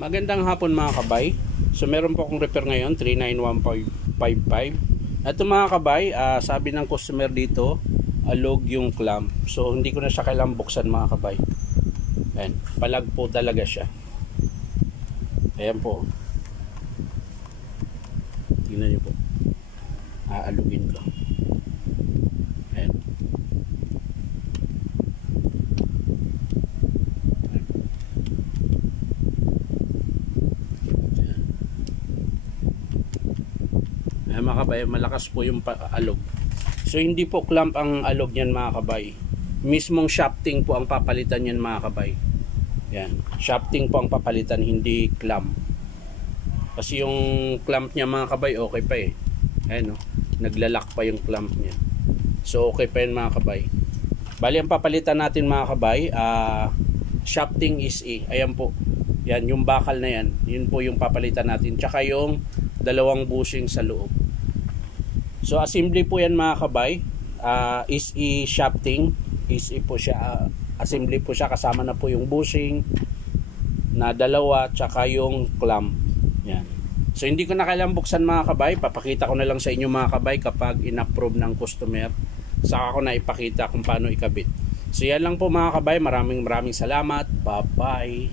Magandang hapon mga kabay. So meron po akong repair ngayon, 391555. Ito mga kabay, sabi ng customer dito, alog yung clamp. So hindi ko na siya kailangang buksan mga kabay. Ayan, palag po talaga siya. Ayan po. Tingnan niyo po. Aalugin ko. Ayan. Ayan mga kabay, malakas po yung alog. So hindi po clamp ang alog niyan mga kabay. Mismong shafting po ang papalitan niyan mga kabay. Yan, shafting po ang papalitan, hindi clamp. Kasi yung clamp niya mga kabay okay pa eh. Ayan, no? Naglalak pa yung clamp niya. So okay pa yun mga kabay. Bali ang papalitan natin mga kabay, shafting is ayan po. Yan, yung bakal na yan. Yun po yung papalitan natin. Tsaka yung dalawang bushing sa loob. So assembly po yan mga kabay. Is shafting. Is po siya. Assembly po siya. Kasama na po yung bushing na dalawa. Tsaka yung clamp. Yan. So hindi ko na kailangang buksan mga kabay. Papakita ko na lang sa inyo mga kabay kapag in-approve ng customer. Saka ko na ipakita kung paano ikabit. So yan lang po mga kabay. Maraming salamat. Bye bye.